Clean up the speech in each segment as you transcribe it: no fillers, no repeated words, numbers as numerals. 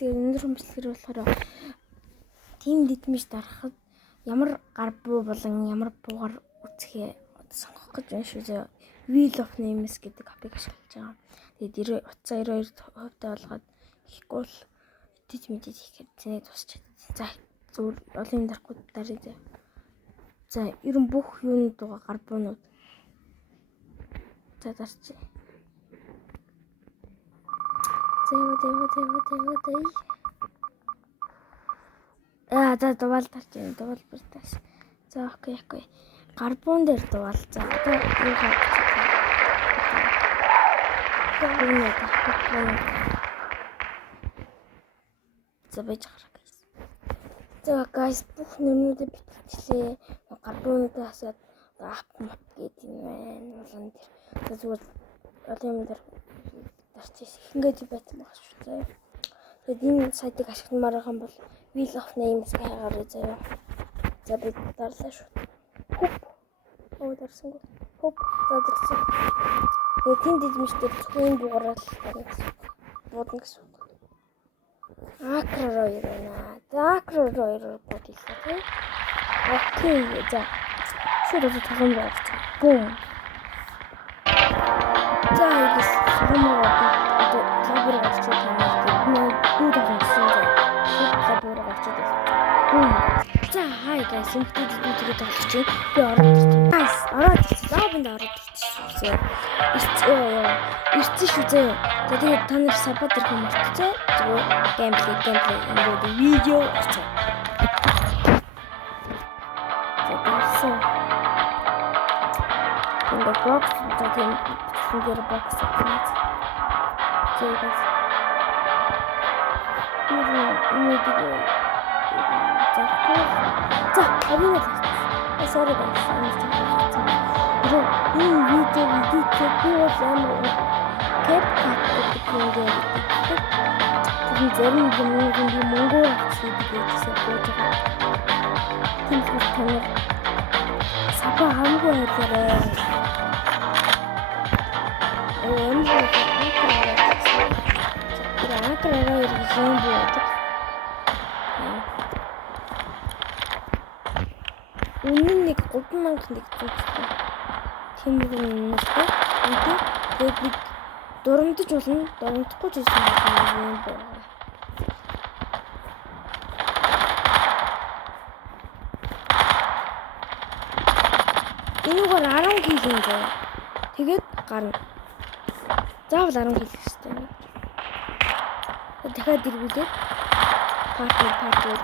Тэгээ өндөр хүмслэр болохоор тийм дидмиш дарахад ямар гар буу болон ямар буугаар үсгээ сонгох гэж байна шүү зөө. Wheel of Names гэдэг апыг ашиглаж байгаа. Тэгээд утсаа 92% болгоод хийхгүй л мэдээж хийхээр зэнийг тусч чадсан. За зүгээр олон юм дарахгүй дараа зөө. За ерөн бүх юуны дугаа гар буунууд. За дарч. За дугаал дарч байна. Дугаал бэртээс. За окей. Гарбуун дээр дугаал. За одоо юу хаа. За байж гараа guys. За guys бүх нэрнүүдэд биччихлээ. Гарбуунуудаа хасаад ап гэдэг юм байна. Улаан дээр. За зүгээр олон юм дээр дарчээс ихэнгээд байсан байх шүү заяа. Тэгээд энэ сайтыг ашигламаар байгаа юм бол Wheel of Names гайхаарай заяа. За би дарлаа шүү. Хөп. Дарсангүй. Хөп. За дарсан. Тэгээд тийм дидмиштэй зөвхөн дугаараа л гарна гэсэн. Бодно гэсэн. Акророо ирэнэ. За акророо бодъё тий. Окей. За. Шууд тоглоом байгаач. Бум. За ингэж сумаа одоо лабор гарч байгаа юм лабор гарч байгаа. За хай guys эмхтэйд тэгээд тоглож чинь би ороод ирсэн. Guys ороод ирсэн. Лабонд ороод ирсэн. Ирсэн шүү зөө. Тэгээд та нар сабад ирэх юм болчихоо. Зүгээр геймплей ингээд видео очоо. За гэсэн. Ингээд бокс тэгээд Сингэр бокс хийх. Тэгээд За, авина. Sorry guys. Энэ видео би ямар CapCut гэдэг юм дээр. Тэгээд зарим хүмүүс монгол хийдгээсээ бод байгаа. Тийм болохоор сапа хамгүй байлаа. Акророо ирсэн байдаг. Үнэн нэг 3000 нэг зүгтэй. Тиймэрхүү юмнуудтай. Тэгээд бид дурамдаж болно. Дурамдахгүй ч гэсэн юм байна. Энэгээр 10 кг юм заа. Тэгээд гарна. Заавал 10 кг хэрэгтэй. Дахиад иргүүлээд парт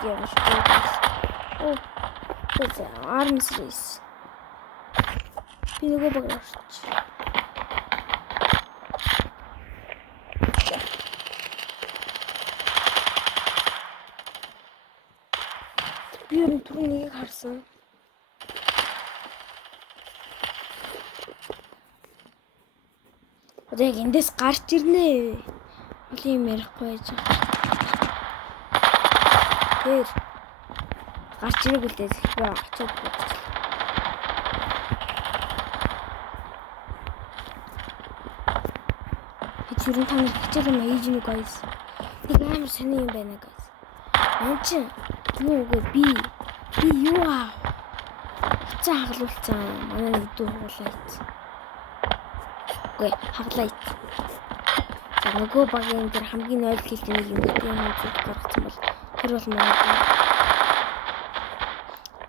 юм шүү. Оо. Тэгээд армс рейс. Би нөгөө багш. Би энэ түрүүнийг харсан. Одоо яг эндээс гарч ирнэ. Олон юм ярихгүй байж байгаа. Тэр гарч ирээгүй л дээ. Би очоод бодчих. Хэцүүрэн танаар хичээл юм хийж нэг guys. Нэг амар сони юм байна guys. Энд чинь юу үгүй би юу аа. Хацаа хаглуулсан. Манай нэг дүү хуулаад. Гүй хаглаа. Нөгөө багийн дээр хамгийн 0 кг нэг юм зүг гаргацсан бол тэр бол манай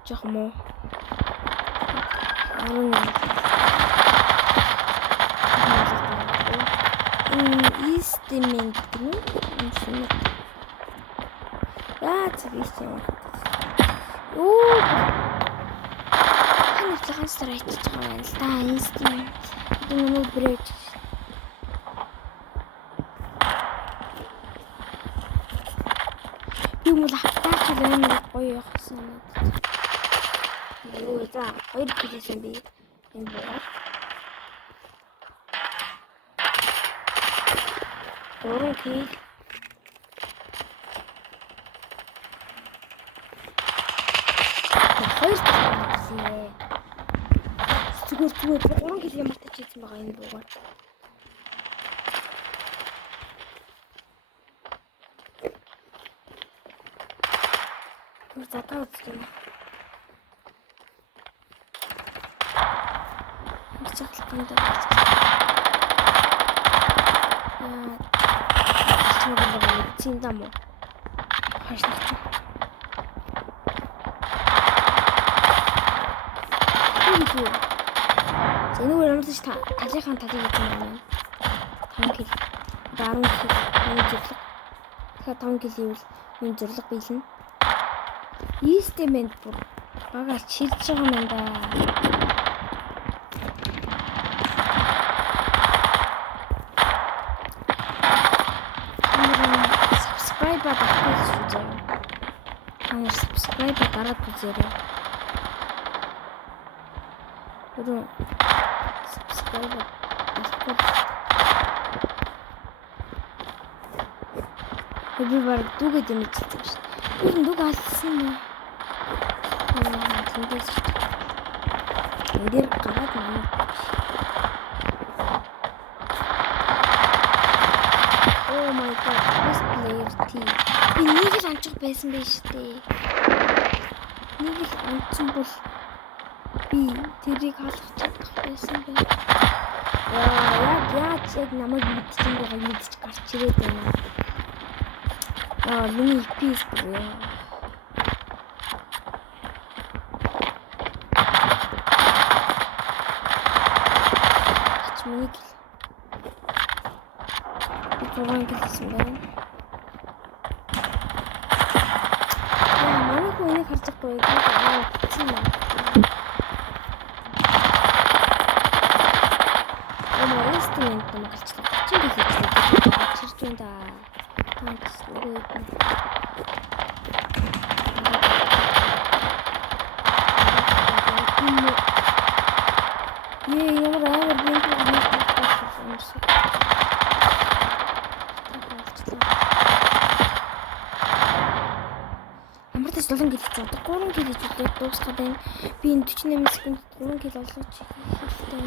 жоох муу 10 истемент гэнэ юм. Яа цэвэс юм. Оо ханаас ханстар айтчих байгаа юм л да инстемент. Энэ муу брэд. Юм л хатаач амар гоё явахсан. Юу за 2 кг би энэ боо. 3 кг. Зүгээр 3 кг мартаж ийсэн байгаа энэ буугаар. задаа үзлээ. Чаглалтанд цэндам уу? Хашлагч. Зэнүүр амлаж талынхаа талыг хийж байна. 5 кг. 10 кг. Миний зөвлөг. Тэгэхээр 5 кг ивэл миний зөвлөг биелнэ. Ийстэмэнд бүр багаар чирж байгаа юм да. Subscribe дараад үзье. Хамар subscribe дараад үзээрэй. Гүрэн subscribe би баг дүүгээд юм хэлсэн шүү. Би дүүг алсан юм. Тэндээс эдгээр гараад манай. Oh my god, best player team. Би нэг л онцгой байсан байж тээ. Нэг л онцсон бол би тэрийг халах чадах байсан бай. Яг намайг мэдчихсэн байгааг мэдчих гарч ирээд байна. Миний пис бүр. Ачмыг Зургаан гэлсэн байна. Манай хүн энийг харж байхгүй тийм юм. Инструмент мөглөчлөө. Чи хэлээчлээ. Чирж байна да. Танц нөгөө ямар амар бинт юмсан. Амартай долон гэлж одоо 3 кг зүйлээ дуусгаад байна. Би энэ 48 секунд 3 кг олгож хэлтэй.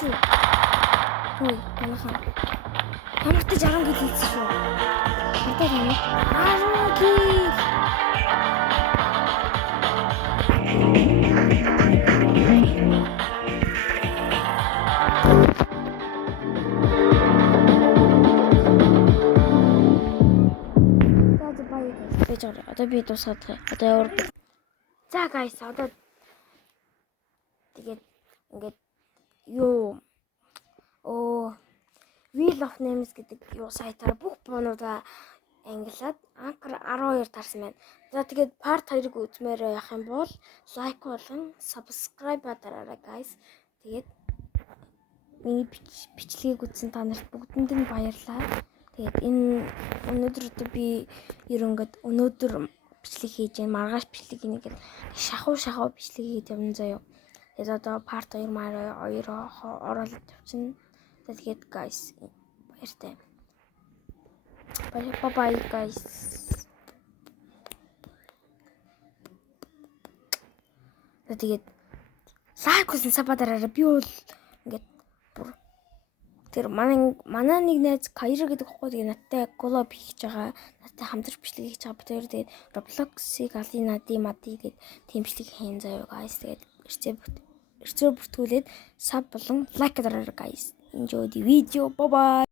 Шүү. Ой, манайхаа. Хамартай 60 кг хийсэн шүү. Одоо юм. 10 кг. Одоо би дуусаад байгаа. Одоо яваар. За guys, одоо тэгээд ингээд Wheel of Names гэдэг сайтаар бүх буунуудаа ангилаад Anchor 12 тарсан байна. За тэгээд part 2-ыг үзмээр явах юм бол лайк болон subscribe дараарай guys. Тэгээд миний бичлэгийг үзсэн та нарт бүгдэнд нь баярлалаа. Тэгээд энэ өнөөдөр би өнөөдөр бичлэг хийж байна. Маргааш бичлэг нэгээд шахуу бичлэг хийж явна заяа. Тэгээд одоо part 2 ороод явчихна. Тэгээд guys баяртай. Bye guys. Тэгээд лайк хийсэн сабадараа би бол ингээд бүр тэр манай нэг найз Кайра гэдэг хөөе тэгээд надтай коллаб хийж байгаа. Надтай хамтарч бичлэг хийж байгаа. Тэр тэгээд Roblox-ыг Alina Dimadi гэдэг тийм бичлэг хийн заяа guys. Тэгээд эрчээ бүртгүүлээд саб болон лайк дараарай guys. Enjoy the video. Bye bye.